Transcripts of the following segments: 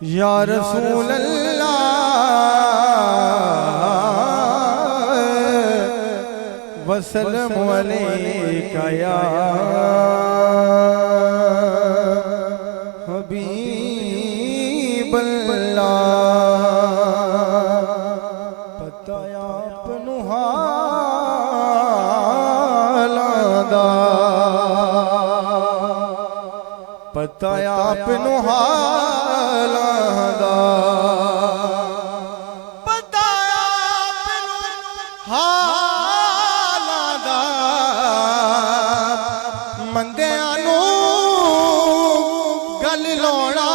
या रसूल अल्लाह वसल्लम अलैका या हबीब अल्लाह। पताया अपनू हालां दा, पताया अपनू हालां दा, पताया अपनू हालां दा। मंदियां नू गल लाउणा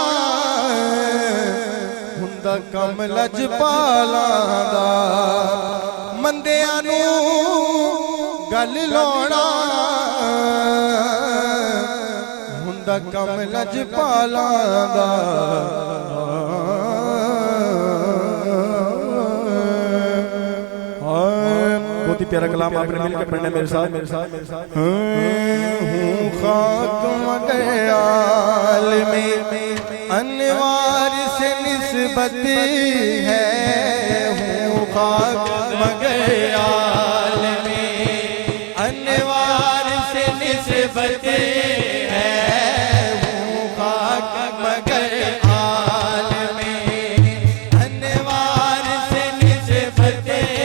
हुंदा कम लजपालां दा। मंदियां नू गल लाउणा हुंदा कम लजपालां दा। बहुत ही प्यारा कलाम आपने मिलकर पढ़ना मेरे साथ। हूँ खाक मगयाल में अनवार से निस्बत है। हूँ खाक मगयाल में अनवार से निस्बत है। हूँ खाक मगयाल में अनवार से निस्बत है।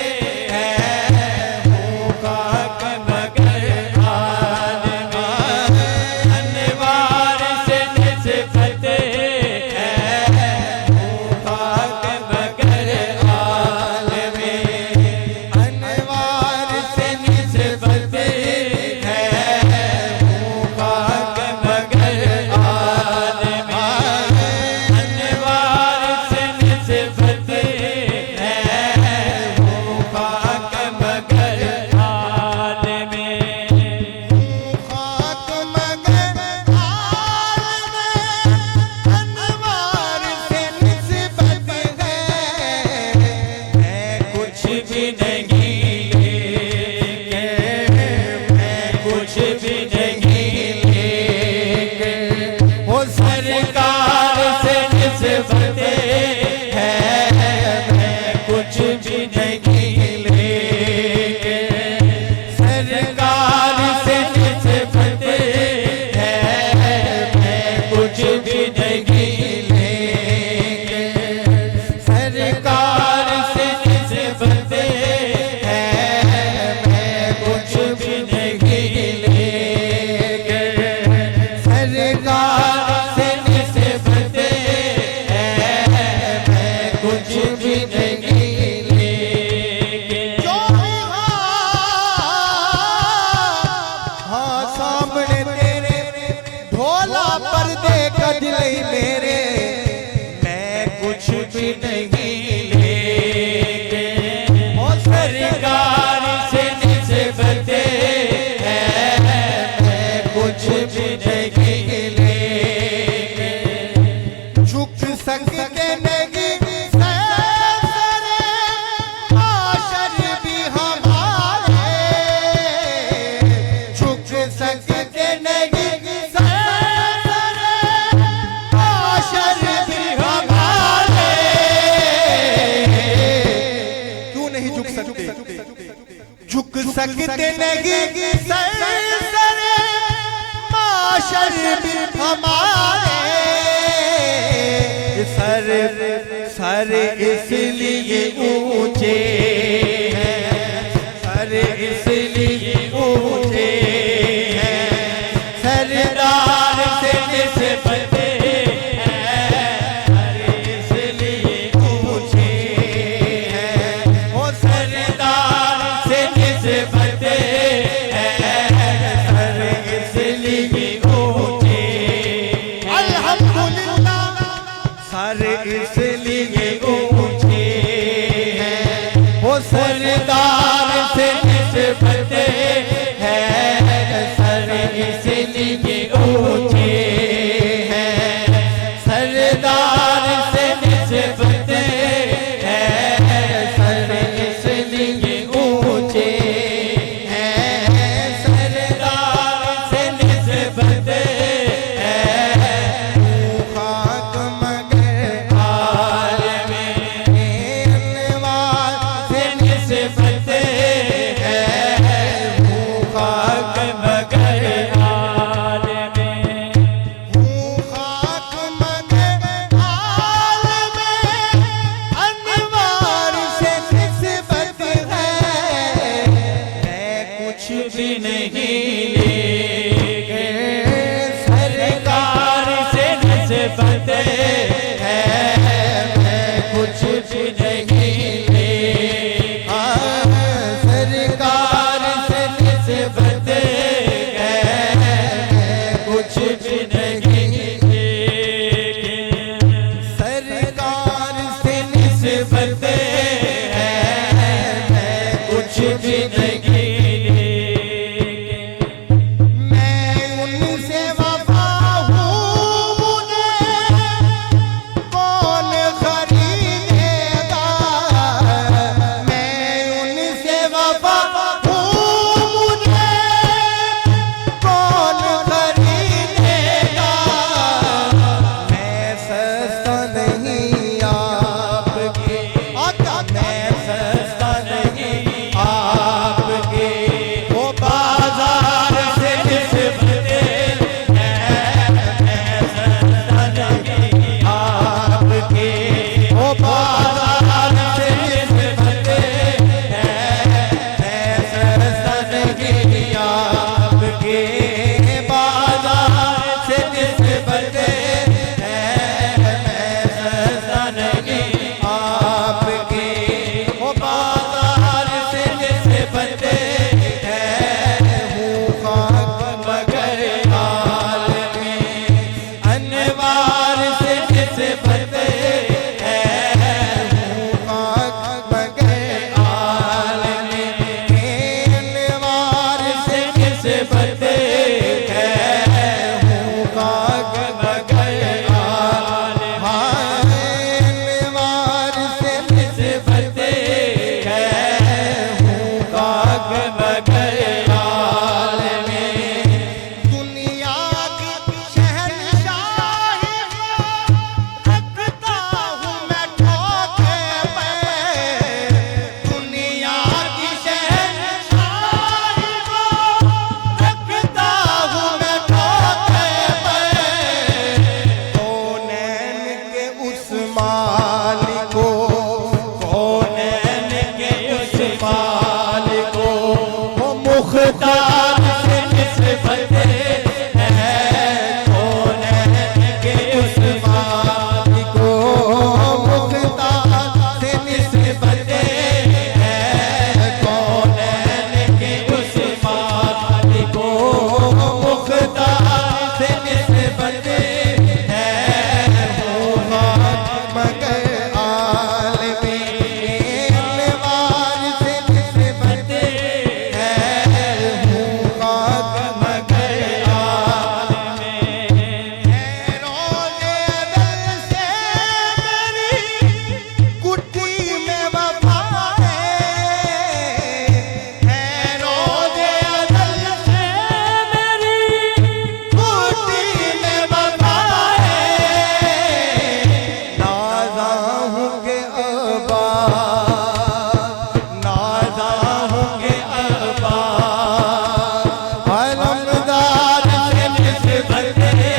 झुक सकते नहीं सर सरे माशर भी हमारे। सर सर इसलिए ऊंचे हैं, सर इसलिए ऊंचे हैं। सरदार से निस्बत इसलिए ऊंचे हैं। वो सरदार से निस्बत है। सर इसलिए ऊंचे हैं। सरदार से निस्बत है। सर इसलिए ऊंचे हैं। सरदार से निस्बत है। खाक मगर मालिको, कौनैन के उस मालिको, वो मुख्तार से निस्बत है, कौनैन के उस मालिको, मुख्तार से निस्बत है, कौनैन के उस मालिको, मुख्तार से निस्बत है, मगर आलमी इल्मार से निस्बत है, मगर आलमी रोज़े अदल से मेरी कुटी में वफा है, रोज़े अदल से मेरी कुटी में वफा है, नाज़ा हूँ के अब्बास, नाज़ा हूँ के अब्बास, अलमदार से निस्बत है,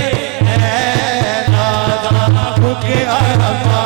नाज़ा हूँ के अब्बास,